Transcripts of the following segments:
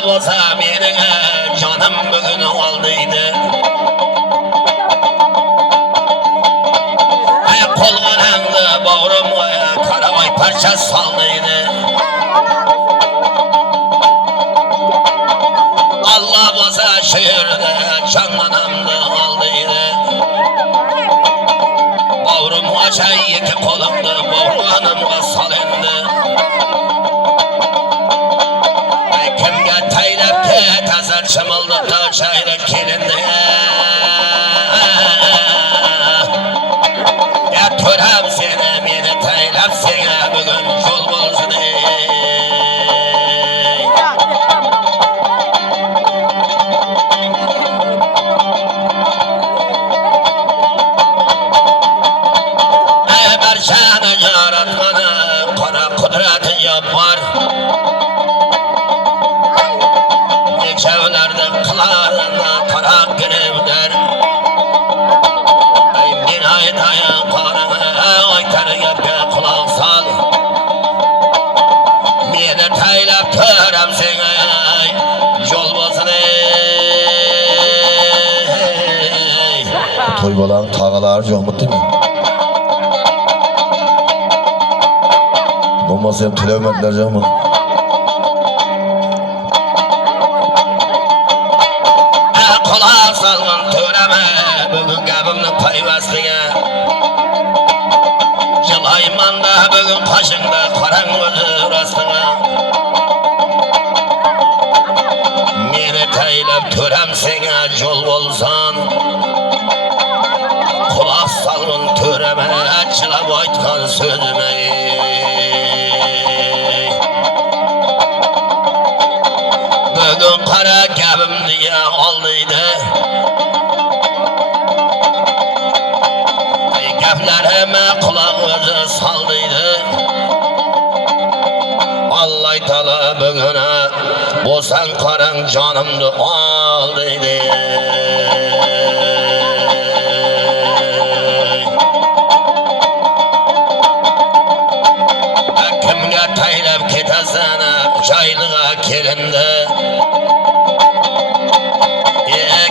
Allah olsa mening canım bugün olduydı. Kolganangda bağrımga karamay parça saldıydı. Allah olsa şehirde canlanamdı aldıydı. Bağrımga çay iki kolumda bağrıganımga salındı. Kimge taylap ketazar çımıldı da çayra kelindi. Ya töram seni meni taylap seni bugün yol bulsun. Barşanı yaratmanı kara kudreti yapar. Nekşevlerde kılarına kara girevler. Min aytayın karını aytarı yapya kulak sal. Meni taylap töram seni yol bulsun. Toy balan tağalar joğmut değil mi? Olmazsa hem tülemetler joğmut. Kulak salgın töreme bugün gabımның payvastıga. Yılaymanda bugün kaşında karanlığı rastıga. Meni taylap törem sene yol bolsan. Kulak salgın töreme çılap aytkan sözüme. Bugün kara gabim diye aldıydı. Gaplarıma kulağımı saldıydı. Allah tala bugüne bolsan karan canımdı aldıydı. Kimge taylap ketesene üç aylığa kelindi.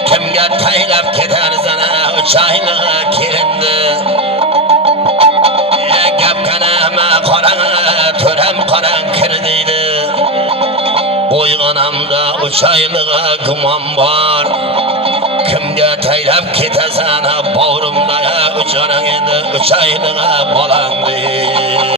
Kimge taylap ketersene üç aylığa kelindi. Gapkanama karan törem karan kirdiydi. Oyganamda üç aylığa gımam var. Kimge taylap ketesene bağrımda üç aylığa balandı.